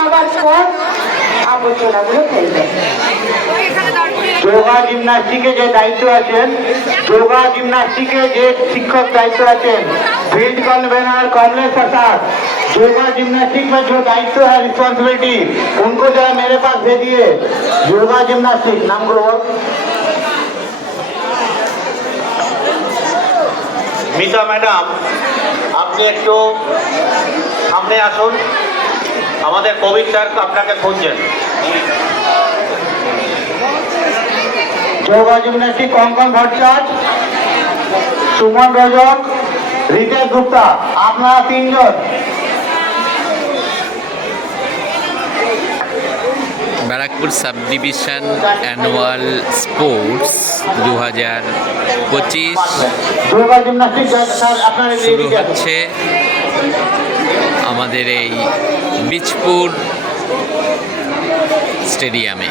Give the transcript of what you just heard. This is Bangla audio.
খাবার পর আবর্জনাগুলো ফেলবেন। যোগা জিমনাস্টিকে যে দায়িত্ব আছেন, যোগা जिम्नास्टिक যে शिक्षक दायित्व आছেন फील्ड कन्वेनर कमलेश प्रसाद, योगा जिम्नास्टिक में जो दायित्व है रिस्पॉन्सिबिलिटी उनको जरा मेरे पास भेजिए। योगा जिम्नास्टिक नाम गुरु মিতা ম্যাডাম, আপনি একটু সামনে আসুন। আমাদের কবির স্যার আপনাকে খুঁজছেন। যোগা জিমনাস্টিক কঙ্কন ভট্টাচার্য, সুমন রজক, রিতেশ গুপ্তা, আপনারা তিনজন। Barrackpore sub division annual sports 2025 yoga gymnastic sir আপনারা শুরু হচ্ছে আমাদের এই বীজপুর স্টেডিয়ামে।